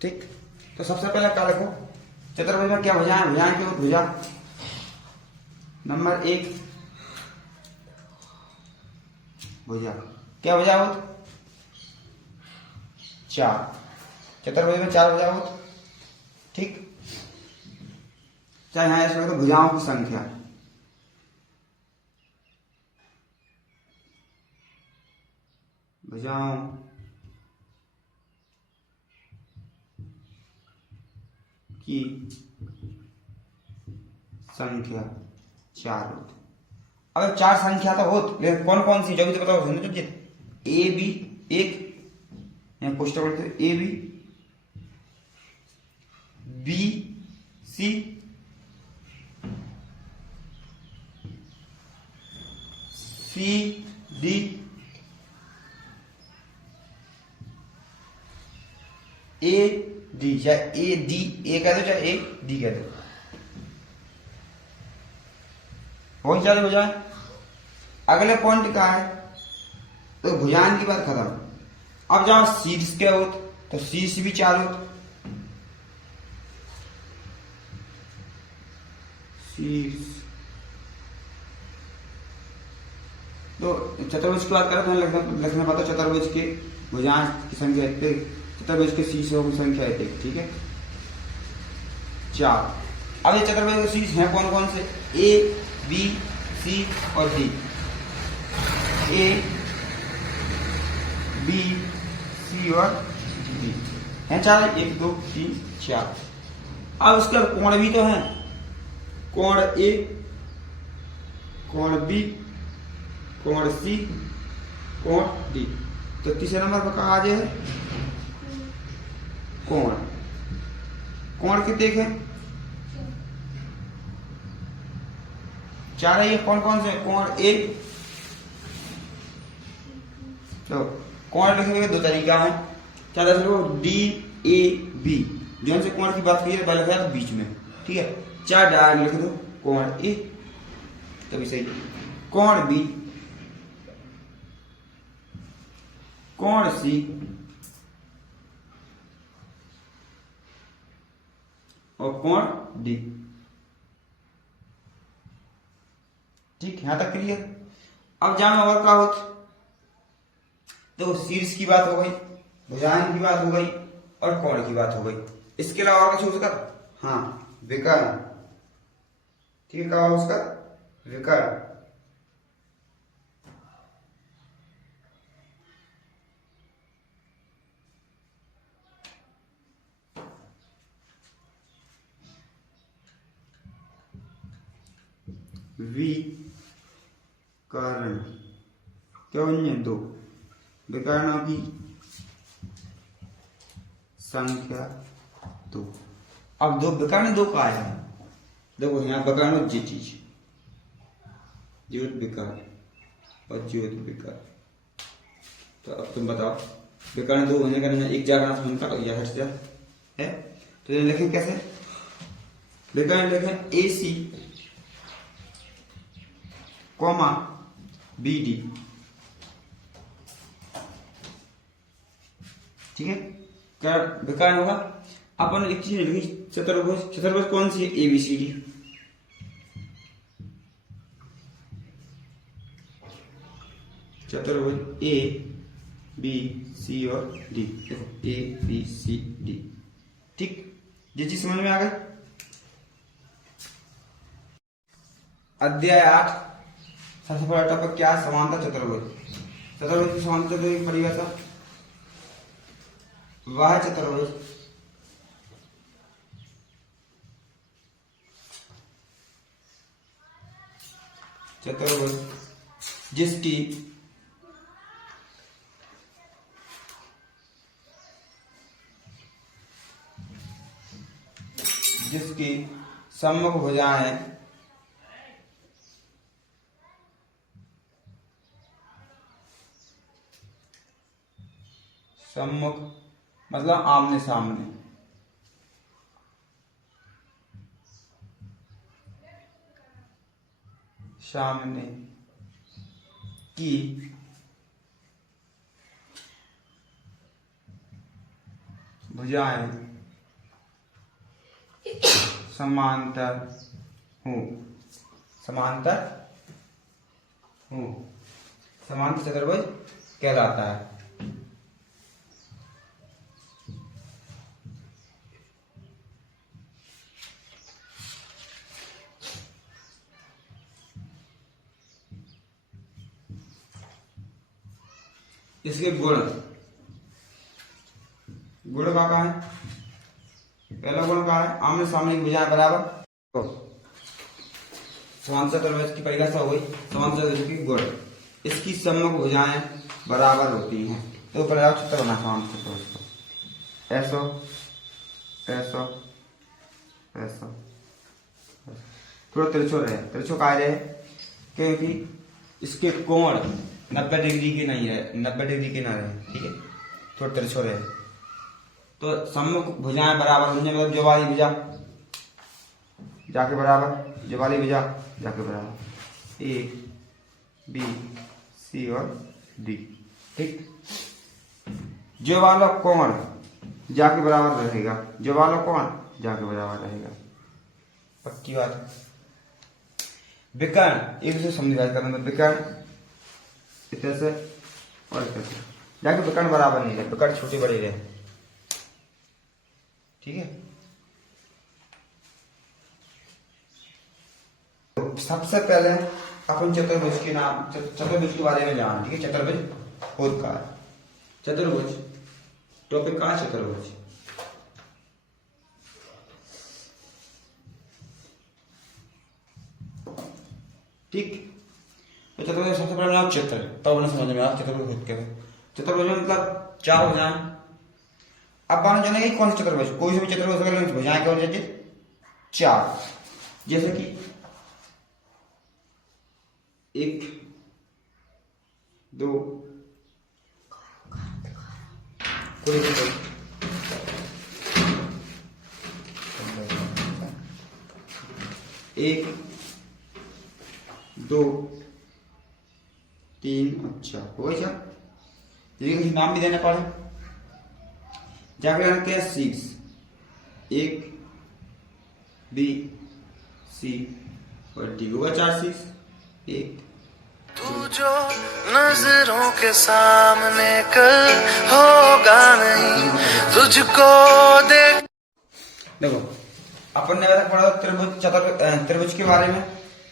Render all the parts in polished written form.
ठीक, तो सबसे पहले क्या लिखो, चतुर्भुज में क्या भुजाएं, भुजाएं की भुजा नंबर 1 भुजा, क्या भुजा हो, 4, चतुर्भुज में 4 भुजा हो। ठीक, चाहे यहां ऐसे तो भुजाओं की संख्या, भुजाओं की संख्या 4 होती। अब 4 संख्या तो होत, लेकिन कौन कौन सी, जो भी तो बताओ समझो, ए बी 1, यहाँ पोस्टर बोलते A B, B C, C D, A D, चाहे ए डी ए कह दो चाहे ए डी कह दो, वही चालू हो जाए। अगले पॉइंट का है तो भुजान की बात खत्म। अब जहां शीर्ष के हो तो शीर्ष भी 4 हो, शीर्ष। तो चतुर्भुज की बात करें तो लिखना पड़ता चतुर्भुज के भुजाएं की संख्या, चतुर्भुज के शीर्षों की संख्या है, ठीक है 4। अब ये चतुर्भुज के शीर्ष हैं कौन कौन से, ए बी सी और डी, ए बी सी और डी हैं 4, 1 2 3 4। अब उसके कोण भी तो हैं, कोण ए, कोण बी, कोण सी, कोण डी। तो तीसरे नंबर पर कहा है कोण, कोण कितने हैं, 4 है। ये कौन कौन से, कोण ए, तो कोण लिखने के 2 तरीका है, क्या देखो डी ए बी, जो से कोण की बात की है पहले था बीच में, ठीक है 4 डायरेक्ट लिख दो, कोण ए तभी सही, कोण बी, कोण सी, और कोण डी। ठीक, यहां तक क्लियर। अब जानो और क्या होता, तो शीर्ष की बात हो गई, भुजाएं की बात हो गई और कोण की बात हो गई। इसके अलावा और कुछ हो सका, हाँ विकर्ण, ठीक है क्या होगा उसका, विकर्ण। विकर्ण क्या होंगे, 2, विकर्णों की संख्या 2। अब 2 विकर्ण 2 का है, देखो यहाँ विकर्ण जी चीज, ज्योत विकर्ण और ज्योत विकर्ण। तो अब तुम बताओ विकर्ण 2 होने का एक जागरण संख्या या हट जा है, तो ये लिखें कैसे, विकर्ण लिखें ए सी कॉमा बी डी, ठीक है क्या विकर्ण होगा। अपन एक चीज लिखी चतुर्भुज, चतुर्भुज कौन सी है, ए बी सी डी, चतुर्भुज ए बी सी और डी, देखो ए बी सी डी। ठीक, ये चीज समझ में आ गई। अध्याय 8 सबसे पहला टॉपिक क्या है, समांतर चतुर्भुज। चतुर्भुज की समांतर चतुर्भुज की परिभाषा, वह चतुर्भुज जिसकी सम्मुख भुजाएं सम्मुख मतलब आमने सामने, सामने की भुजाएं समांतर हो, समांतर हो, समांतर चतुर्भुज कहलाता है। इसके गुण, गुण का है, पहला गुण का है आमने सामने की भुजाएं बराबर। तो समांतर चतुर्भुज की परिभाषा हो गई, समांतर चतुर्भुज की गुण, इसकी सम्मुख भुजाएं बराबर होती हैं। तो पहला चित्र बना समांतर चतुर्भुज को, ऐसो ऐसो ऐसो, थोड़ा तिरछो रहे, तिरछो का रहे क्योंकि इसके कोण 90 डिग्री के नहीं रहे, 90 डिग्री के ना रहे, ठीक है, थोड़ा तिरछो रहे। तो सम्मुख भुजाएं बराबर होंगे, मतलब जो वाली भुजा जाके बराबर, जो वाली भुजा जाके बराबर, ए बी सी और डी, ठीक। जो वाला कोण जाके बराबर रहेगा, जो वाला कोण जाके बराबर रहेगा, पक्की बात। विकर्ण एक दूसरे समझ करने में, विकर्ण इतने से और इतने से जाके विकर्ण बराबर नहीं रहे, विकर्ण छोटे बड़े रहे, ठीक है। तो सबसे पहले अपन चतुर्भुज के नाम, चतुर्भुज के बारे में जान, ठीक है। चतुर्भुज होता है, चतुर्भुज टॉपिक का चतुर्भुज, ठीक। तो चतुर्भुज सबसे पहले आप चित्र तब समझ में आप चतुर्भुज खुद के, चतुर्भुज मतलब चार भुजाएं। अब मानो जाने की कौन सा चतुर्भुज, कोई भी चतुर्भुज भुजाएं कौन सी, चार। जैसे कि एक दो, एक दो तीन, अच्छा हो गया। कुछ नाम भी देने पड़े, जाकर के 6, एक बी सी और डी, होगा 4 6, एक। तू जो नजरों के सामने कल होगा नहीं, तुझको देख। देखो अपन ने अभी तक पढ़ा त्रिभुज, त्रिभुज के बारे में।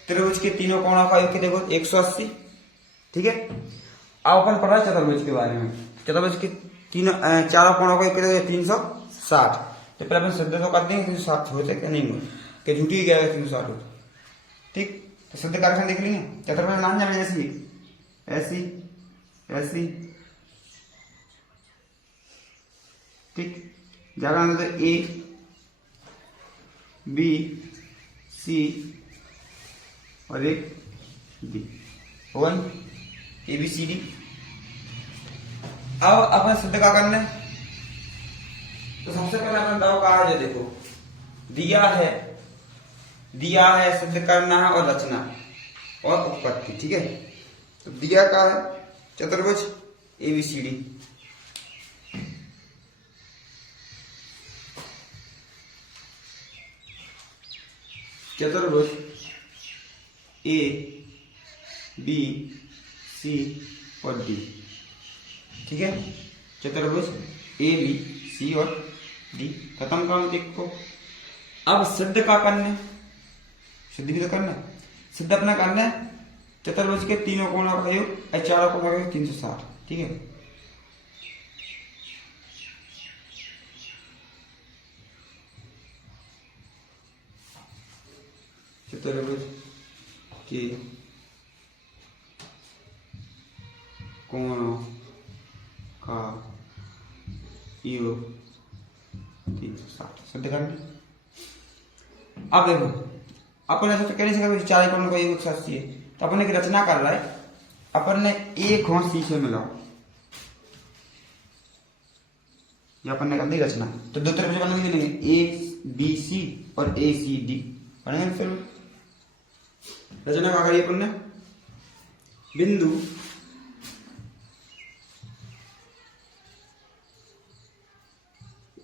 त्रिभुज के तीनों कोणों का योग देखो 180, ठीक है। अब अपन पढ़ा चतुर्भुज के बारे में। चतुर्भुज के तीनों चारों कोणों का योग 360। तो पहले अपन सिद्ध तो करते हैं 360 होते क्या नहीं होते, क्या झूठी गया 360 होते, ठीक। तो सिद्ध करेक्शन देख लेंगे। चतुर्भुज नाम जाने जैसी ऐसी ऐसी, ठीक। जाकर ए बी सी और एक D, one A B C D. अब अपन सिद्ध का करना है, तो सबसे पहले अपन दाव कहा है, जो देखो दिया है सिद्ध करना है और रचना और उत्पत्ति, ठीक है। तो दिया का है चतुर्भुज ए बी सी डी, चतुर्भुज ए बी सी और डी, ठीक है। चतुर्भुज ए बी सी और डी, खत्म काम। देखो अब सिद्ध का करने, सिद्ध भी तो करना, सिद्ध अपना करना है चतुर्भुज के तीनों कोणों का योग, चारों कोणों का योग 360, ठीक है। चतुर्भुज के कोणों का योग 360 सिद्ध करना। अब देखो अपन ऐसा तो कह नहीं सकते चार कोणों का योग 180 है, तो अपन एक रचना कर रहा है। अपन ने एक घोंस सी से मिला, ये अपन ने कर दी रचना। तो दो त्रिभुज बन के मिलेंगे ए बी सी और ए सी डी बनेंगे। फिर रचना क्या करिए अपन ने, बिंदु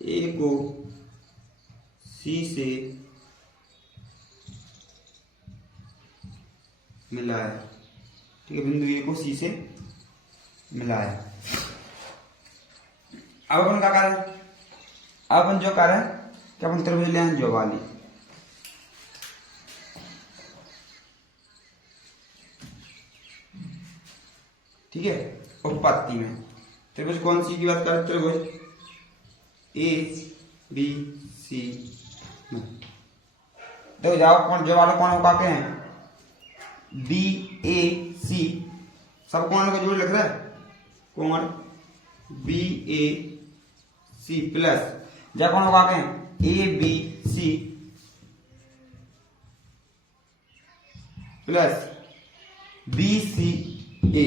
ए को सी से मिलाया, ठीक है, बिंदु ए को सी से मिलाया। अब अपन क्या करें, अब अपन जो करें कि अपन त्रिभुज ले जो वाली, ठीक है, उत्पत्ति में त्रिभुज कौन सी की बात करें, त्रिभुज ए बी सी में देखो जाओ कौन जो वाला कौन होगा के हैं बी ए सी, सब कौन को जोड़ लिख रहा है, कौन बी ए सी प्लस जा कौन होगा के A B C plus B C A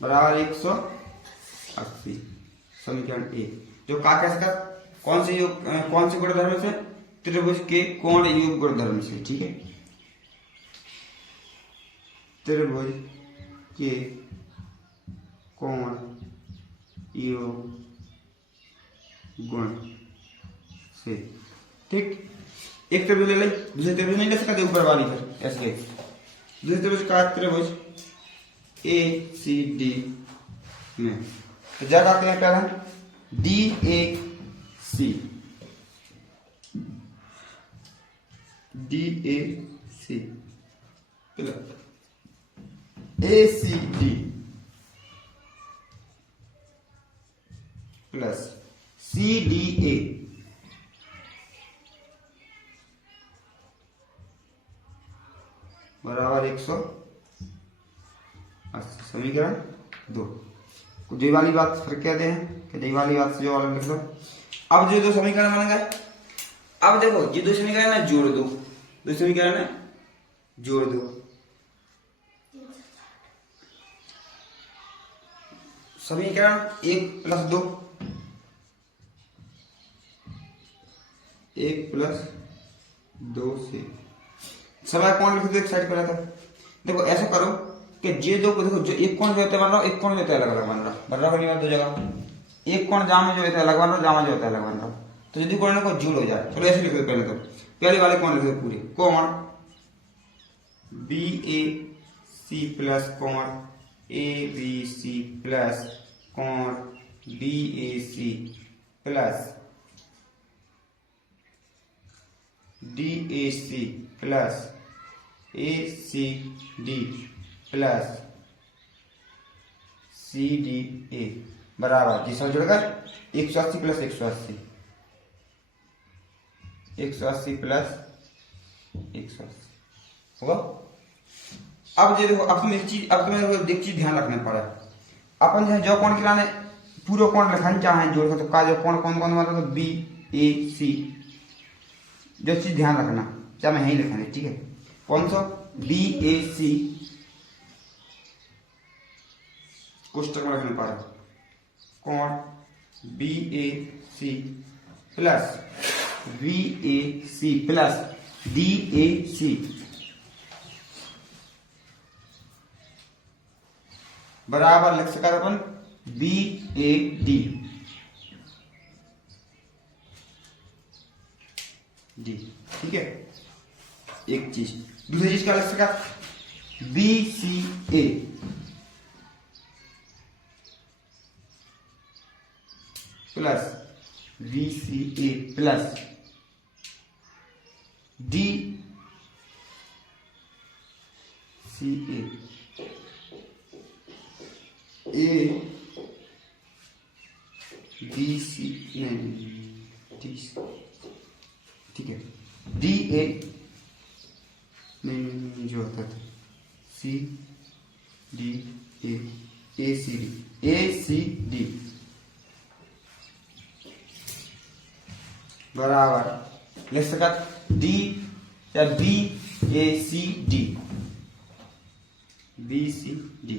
बराबर 180। समीकरण ए जो का कैसे कर कौन से योग कौन से गुणधर्म से, त्रिभुज के कोण योग गुणधर्म से, ठीक है, त्रिभुज के कोण योग गुण से, ठीक। एक त्रिभुज ले ले, दूसरे त्रिभुज नहीं ले सकते ऊपर वाली, फिर ऐसे ले दूसरे त्रिभुज का त्रिभुज ए सी डी में तो जगह क्या करें D A C, D A C plus A C D plus C D A बराबर 180। समीकरण 2 जो वाली बात फिर कहते हैं कि जो वाली बात से जो वाला लिख दो। अब जो दो समीकरण बन गए, अब देखो ये दो समीकरण है जोड़ दो, दो समीकरण है जोड़ दो, समीकरण 1 + 2 1 + 2 से समय कौन लिख दो एक साइड पर रहता। देखो ऐसा करो कि ये दो देखो जो एक कोण जो होता है बन रहा है, एक कोण जो होता है अलग अलग बन रहा है, नहीं दो जगह एक कोण जामे जो होता है अलग बन रहा है, जामा जो होता है अलग बन रहा है, तो यदि कोण को जोड़ हो जाए, चलो ऐसे लिख दो पहले, तो पहले वाले कोण लिख दो पूरे, कोण बी ए सी प्लस कोण ए बी सी प्लस कोण B A C plus D A C plus A C D plus C D A बराबर जी सब जुड़कर 180 प्लस 180 180 प्लस 180 होगा। अब जो देखो अब तुम एक चीज, अब तुम्हें एक चीज ध्यान रखना पड़ा, अपन जो कोण किराने पूरा कोण लिखना चाहे जोड़ तो का जो कोण कौन कौन मतलब तो बी ए सी, जो चीज ध्यान रखना चाहे मैं यही लिखा है, ठीक है, कौन सा बी ए सी कोष्टक में रखने पा रहा कोण B A C plus B A C plus D A C बराबर लिख सका अपन बी ए डी डी, ठीक है। एक चीज, दूसरी चीज क्या लिख सका B C A plus V C A plus D C A D C नहीं डी, ठीक है, डी ए नहीं जो होता था C D A C D A C D बराबर लिख सका डी या B A C D B C D,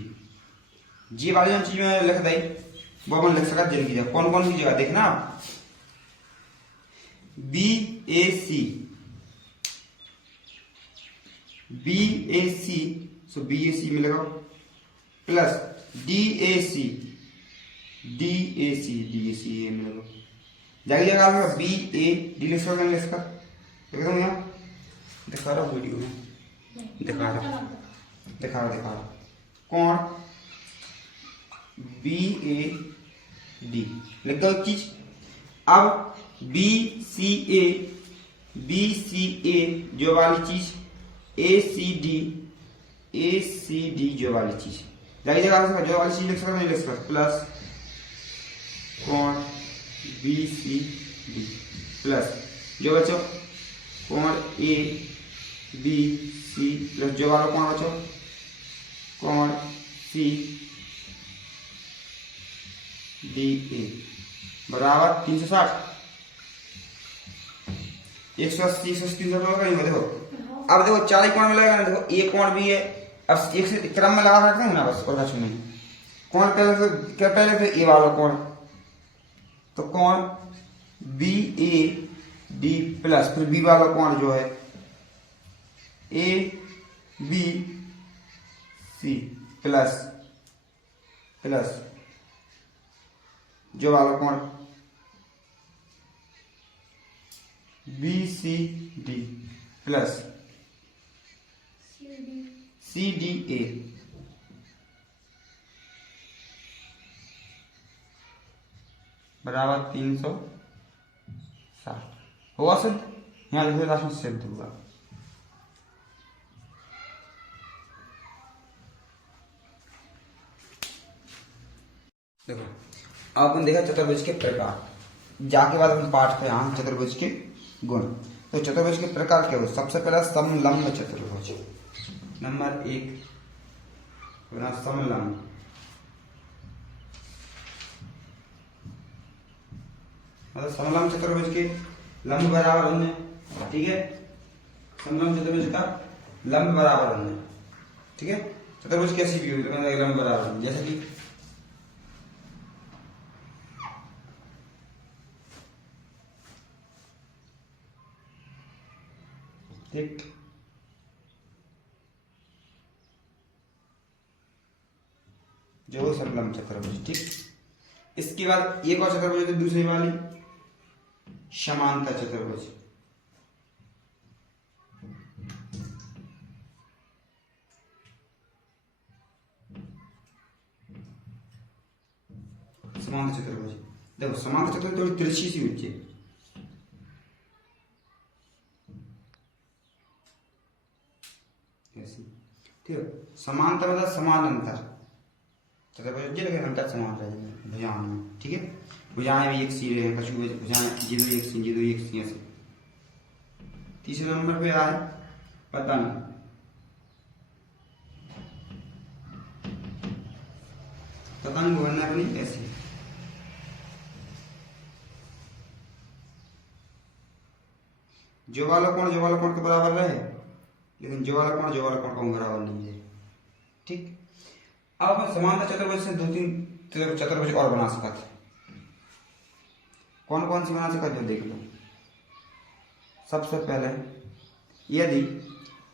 G वाली जो चीज में लिख दी वो अपन लिख सका जल्दी जा कौन कौन सी जगह देखना B A C so B A C मिलेगा plus D A C D A C A मिलेगा। जाएगी जगह बी ए डी लिख सकते हैं इसका, देख रहे हो यहाँ दिखा रहा हूँ वीडियो में, दिखा रहा कौन बी ए डी लिख दो एक चीज। अब बी सी ए जो वाली चीज, ए सी डी जो वाली चीज, जाएगी जगह जो वाली चीज लिख सकते नहीं लिख सकते, प्लस कौन बी सी डी प्लस जो बचो कौन ए बी सी प्लस जो वाला कौन बचो कौन सी डी ए बराबर 360 180 300 होगा। देखो अब देखो 4 कोण में लगेगा, देखो ए कोण भी है, अब एक से क्रम में लगा सकते हैं ना, बस और कुछ नहीं। कौन पहले फिर ए वाला कौन, तो कौन बी ए डी प्लस फिर बी वाला कौन जो है ए बी सी प्लस जो वाला कौन B C D plus C D A बराबर 360 हुआ सिद्ध। यहाँ लिखो लास्ट में सिद्ध हुआ। देखो अब अपन देखा चतुर्भुज के प्रकार, जाके बाद अपन पाठ पे यहाँ चतुर्भुज के गुण। तो चतुर्भुज के प्रकार क्या हो, सबसे पहला समलंब चतुर्भुज, नंबर 1 समलंब। मतलब समलंब चतुर्भुज के लंब बराबर होने, ठीक है, समलंब चतुर्भुज का लंब बराबर होने, ठीक है। चतुर्भुज कैसी भी हो लंब बराबर होने, जैसे कि ठीक जो समलंब चतुर्भुज, ठीक। इसके बाद एक और चतुर्भुज है दूसरी वाली समांतर चतुर्भुज। समांतर चतुर्भुज देखो, समांतर चतुर्भुज थोड़ी तिरछी सी होती है, ठीक है। समांतर मतलब समान अंतर, चतुर्भुज लगे अंतर समान रहेगा भुजाओं में, ठीक है। भुजाएं भी एक सी रहे, कछु भुजाएं जीरो एक सी ऐसे। तीसरे नंबर पे आए पतंग, पतंग बनना अपनी ऐसी, जो वाला कोण के बराबर रहे, लेकिन जो वाला कोण को बराबर नहीं है, ठीक। अब अपन समांतर चतुर्भुज से 2-3 चतुर्भुज और बना सकते। कौन कौन सी बना सकते जो देख लो। सबसे पहले यदि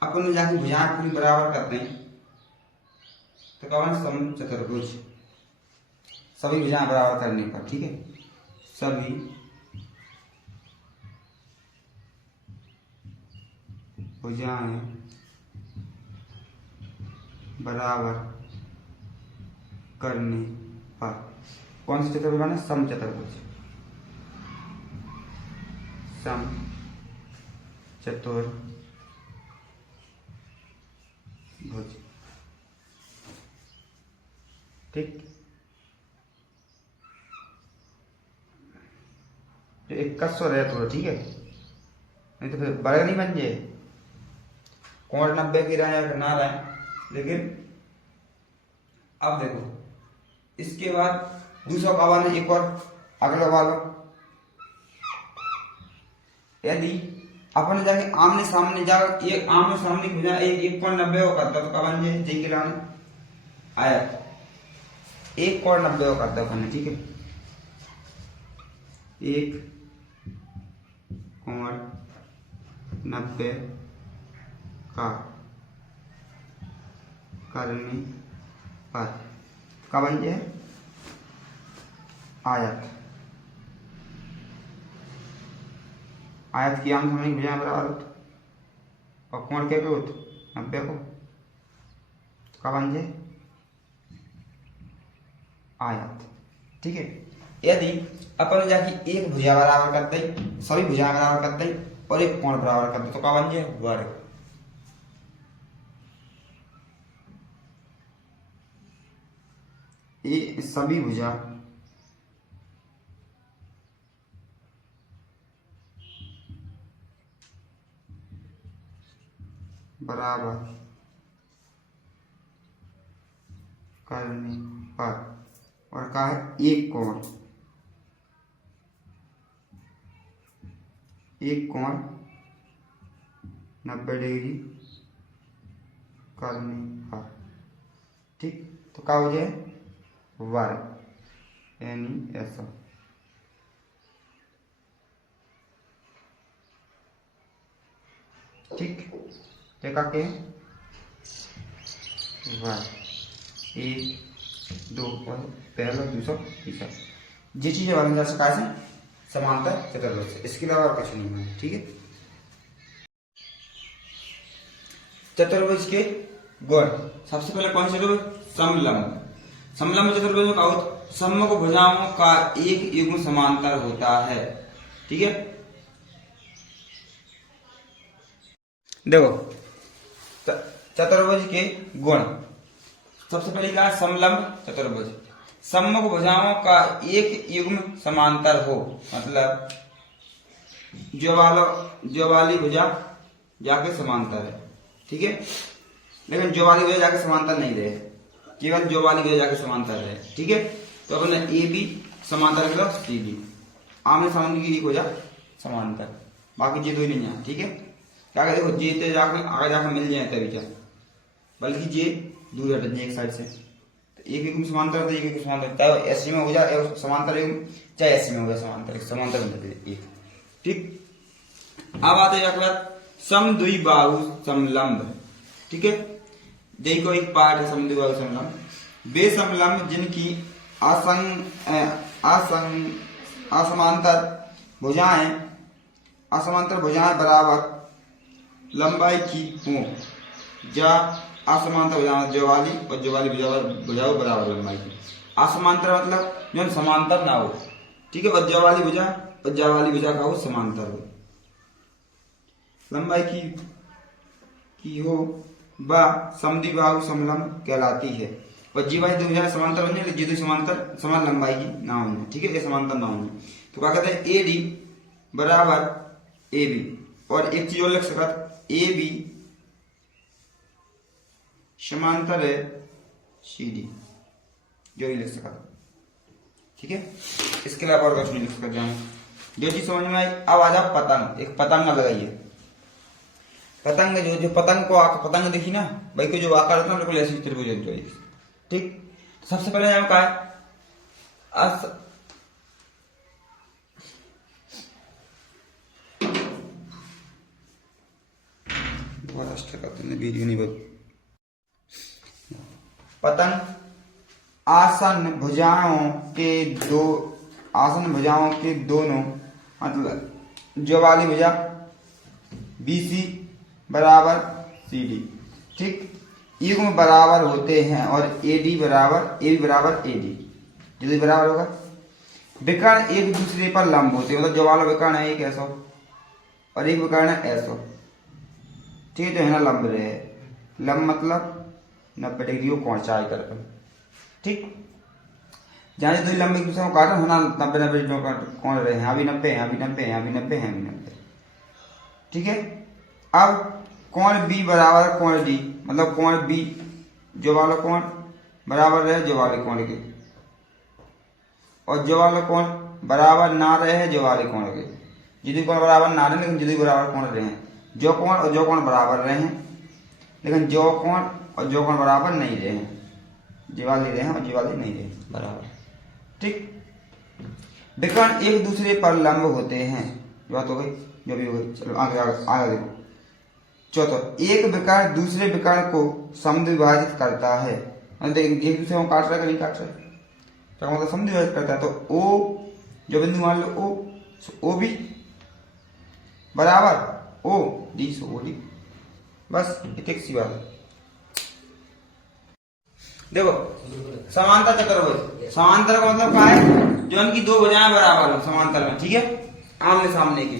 अपन जाके भुजाएं पूरी बराबर करते हैं तो कौन सम चतुर्भुज, सभी भुजाएं बराबर करने पर, ठीक है, सभी भुजाएं बराबर करने पर कौन सी चतुर्भुज बने, सम चतुर्भुज, सम चतुर्भुज, ठीक। एक कसो रहे थोड़ा, ठीक है, नहीं तो फिर बड़ा नहीं बन जाए। कोण 90 की रहे ना रहे, लेकिन अब देखो इसके बाद दूसरा कावन है, एक और अगला वाला। यदि अपन जाके आमने सामने जा, एक आमने सामने की भुजा एक कोण 90 हो करता तो कावन जे जे के लाने आया एक कोण 90 हो करता अपन, ठीक है, एक कोण 90 का करने पर का बन जाए आयत, आयत की आम समझ भुजा बराबर होते और कोण क्या होते 90 को, तो क्या बन जाए आयत। ठीक है, यदि अपन जाके एक भुजा बराबर करते सभी भुजा बराबर करते और एक कोण बराबर करते तो क्या बन जाए वर्ग। ये सभी भुजा बराबर करने पर और क्या है एक कोण 90 डिग्री करने पर, ठीक, तो क्या हो जाए वर्ग यानी ऐसा। ठीक, देखा के वर्ग 1 2 और पहला दूसरा तीसरा ये चीजें बन जा सका से समांतर चतुर्भुज से, इसके अलावा और कुछ नहीं है। ठीक है, चतुर्भुज के गुण सबसे पहले कौन से चतुर्भुज समलंब। समलंब चतुर्भुज में क्या होता सम्मुख भुजाओं का एक युग्म समांतर होता है। ठीक है, देखो चतुर्भुज के गुण सबसे पहले क्या है समलंब चतुर्भुज, सम्मुख भुजाओं का एक युग्म समांतर हो, मतलब जो वाली भुजा जाके समांतर है। ठीक है, लेकिन जो वाली भुजा जाके समांतर नहीं रहे, केवल जो वाली भुजा जाके समांतर रहे। ठीक है, तो अपने ए बी समांतर मतलब सी बी आमने सामने की एक भुजा समांतर, बाकी ये दो नहीं है। ठीक है, क्या देखो जे तो जाके आगे जाके मिल जाए तभी जा, बल्कि जे दूर हट जाए एक साइड से, तो एक युग्म समांतर तो एक युग्म समांतर, चाहे एससी में हो जाए समांतर युग्म, चाहे एससी में हो जाए समांतर मिलते एक। ठीक, अब आते हैं समद्विबाहु समलंब। ठीक है, देखो एक पार्ट है समद्विबाहु समलंब, वे समलंब जिनकी असमांतर भुजाएं बराबर लंबाई की हो, या असमांतर भुजाएं जो वाली भुजाओं बराबर लंबाई की। असमांतर मतलब जो समांतर ना हो। ठीक है, और जो वाली भुजा और जा वाली भुजा का हो समांतर हो, लंबाई की हो व समद्विबाहु समलंब कहलाती है। और जी वाली दो भुजाएं समांतर बने जी दो समांतर समान लंबाई की ना होने। ठीक है, ये समांतर ना होने तो क्या कहते हैं ए डी बराबर ए बी, और एक चीज और लिख सकता ए बी समांतर है सी डी, जो ही लिख सकता। ठीक है, इसके अलावा और कुछ नहीं लिख सकते। जो चीज समझ में आई, अब आ जाओ पतंग। एक पतंग लगाइए, पतंग जो पतंग को पतंग देखी ना भाई को जो आकार होता है बिल्कुल ऐसी त्रिभुज। ठीक, सबसे पहले यहाँ क्या है वीडियो नहीं पतंग आसन भुजाओं के दोनों मतलब जो वाली भुजा BC बराबर CD, ठीक, युग्म बराबर होते हैं और AB बराबर AD, जो बराबर होगा। विकर्ण एक दूसरे पर लंब होते हैं, मतलब जो वाला विकर्ण है एक ऐसा और एक विकर्ण है ऐसा। ठीक है, जो है ना लंब रहे, लंब मतलब 90 डिग्री को कोण कर। ठीक, जहाँ दो लंबे एक दूसरे को काटो है ना 90 डिग्री कोण रहे हैं, अभी 90 है, अभी 90 है, अभी 90 है, अभी 90। ठीक है, अब कोण B बराबर कोण D, मतलब कोण B जो वाला कोण बराबर रहे जो वाले कोण के, और जो वाला कोण बराबर ना रहे जो वाले कोण के। जितने कोण बराबर ना रहे लेकिन जितने बराबर कोण रहे हैं, जो कोण और जो कोण बराबर रहे हैं लेकिन जो कोण और जो कोण बराबर नहीं रहे हैं, जी वाले रहे हैं और जी वाले नहीं रहे बराबर। ठीक, विकर्ण एक दूसरे पर लंब होते हैं, बात हो गई, जो भी हो गई। चलो आगे देखो। चौथा, एक विकर्ण दूसरे विकर्ण को समद्विभाजित करता है, एक दूसरे को काट रहा है कि नहीं काट रहा है, क्या मतलब समझ करता है। तो ओ जो बिंदु मान लो ओ, ओ बी बराबर ओ डी, सो ओ डी, बस इतनी सी बात है। देखो समांतर चतुर्भुज, समांतर का मतलब क्या है, जो इनकी दो भुजाएं बराबर हो समांतर में, ठीक है, आमने सामने की।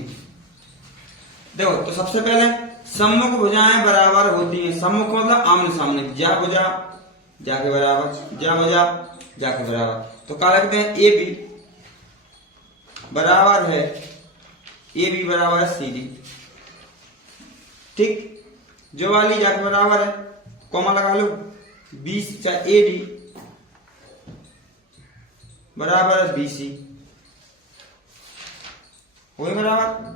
देखो तो सबसे पहले सम्मुख भुजाएं बराबर होती हैं, सम्मुख मतलब आमने सामने, जा भुजा जाके बराबर, जा भुजा जाके बराबर। तो क्या लगते हैं, ए बी बराबर है, ए बी बराबर है सी डी, ठीक, जो वाली जाके बराबर है, कॉमा लगा लो, बी ए डी बराबर है बी सी, हो बराबर।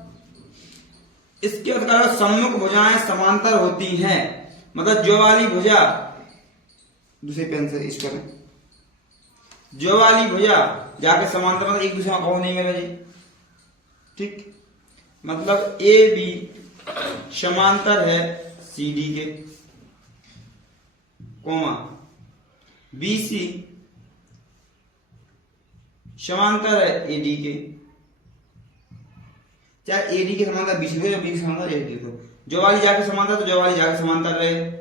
इसके बाद सम्मुख भुजाएं समांतर होती हैं, मतलब जो वाली भुजा, दूसरे पेन से इस पर, जो वाली भुजा जाके समांतर मतलब एक दूसरे में कहो नहीं मिला जी, ठीक, मतलब ए बी समांतर है सी डी के, कोमा बी सी समांतर है ए डी के, चाहे ए डी के समांतर बी सी हो या बी के समांतर ए डी हो, जो वाली जाके समांतर तो जो वाली जाके समांतर रहे,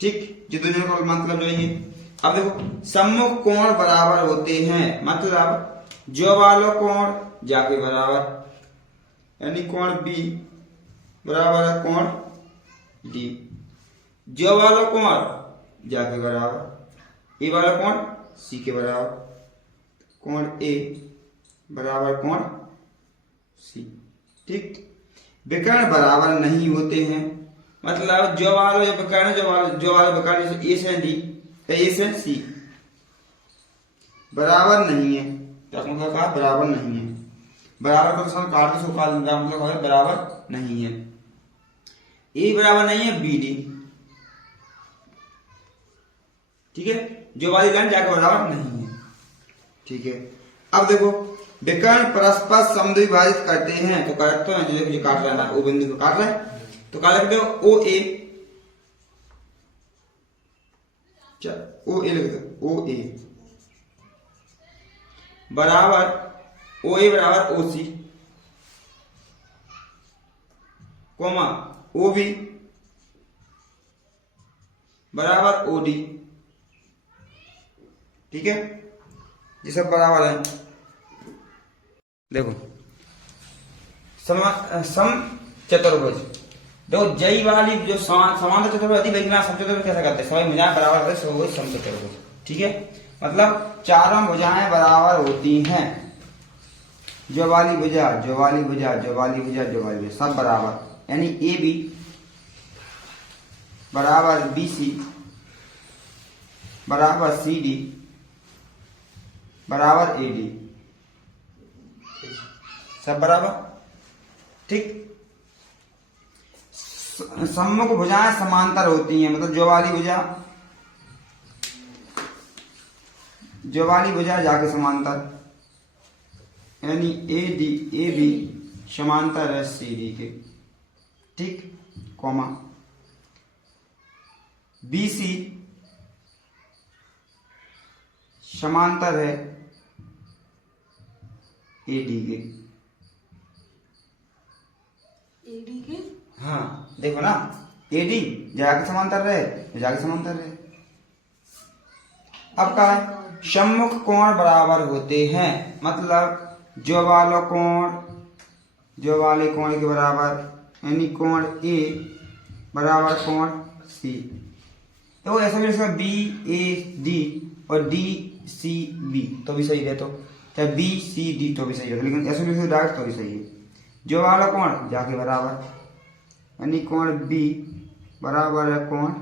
ठीक, जो दोनों का मतलब जो है। अब देखो सम्मुख कोण बराबर होते हैं, मतलब जो वालों कोण जाके बराबर, यानी कोण बी बराबर है कोण डी, जो वालों कोण जाके बराबर, ए वाला कोण सी के बराबर, कोण ए बराबर कोण सी, ठीक। विकर्ण बराबर नहीं होते हैं, मतलब जो वाले जो विकर्ण जो वाले विकर्ण जैसे ए से डी या ए से सी बराबर नहीं है, तो मतलब कहा बराबर नहीं है, बराबर का काट के सुखा मतलब बराबर नहीं है, ए बराबर नहीं है बी डी, ठीक है, जो वाली लाइन जाकर बराबर नहीं है, ठीक है। अब देखो विकर्ण परस्पर समद्विभाजित करते हैं, तो करेक्ट तो है, जो काट रहा है ओ बिंदु को काट रहा है, तो क्या लिख दो ओ ए, ओ ए लिख दो, ओ ए बराबर ओ ए बराबर ओ सी, कोमा ओ बी बराबर ओ डी, ठीक है, ये सब बराबर है। देखो सम चतुर्भुज, देखो जय वाली जो समांतर चतुर्भुज सम चतुर्भुज कैसा करते हैं, सभी भुजाएं बराबर करते हैं, सम चतुर्भुज, ठीक है, मतलब चारों भुजाएं बराबर होती हैं, जो वाली भुजा जो वाली भुजा जो वाली भुजा जो वाली भुजा सब बराबर, यानी ए बी बराबर बी सी बराबर सी डी बराबर ए डी, सब बराबर, ठीक। सम्मुख भुजाएं समांतर होती हैं, मतलब जो वाली भुजा जाके समांतर, यानी ए बी समांतर है सी डी के, ठीक, कॉमा बी सी समांतर है ए डी के, एडी के, हाँ देखो ना, एडी जाके समांतर रहे, जाके समांतर रहे। अब क्या है, सम्मुख कोण बराबर होते हैं, मतलब जो वाले कोण के बराबर, यानी कोण ए बराबर कोण सी, तो ऐसा भी इसका बी ए डी और डी सी बी तो भी सही है, तो चाहे बी सी डी तो भी सही है, लेकिन ऐसा भी डायरेक्ट तो भी सही है, जो वाला कोण जाके बराबर, यानी कोण बी बराबर है कोण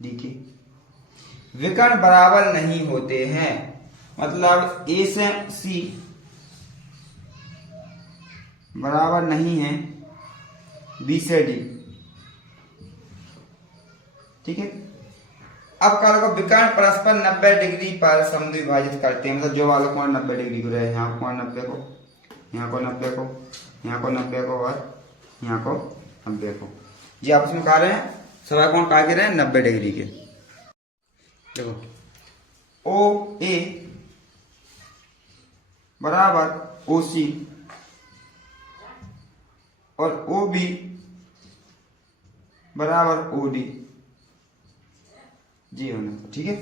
डी के। विकर्ण बराबर नहीं होते हैं, मतलब ए से सी बराबर नहीं है बी से डी, ठीक है। अब क्या होगा, विकर्ण परस्पर 90 डिग्री पर समद्विभाजित करते हैं, मतलब जो वाला कोण 90 डिग्री को रहे, यहाँ कोण 90 को, यहाँ को 90 को, यहाँ को 90 को और यहाँ को 90 को, जी आपस में कहा रहे हैं सभी कोण क्या के रहे हैं 90 डिग्री के। देखो ओ ए बराबर ओ सी और ओ बी बराबर ओ डी जी होना, ठीक है।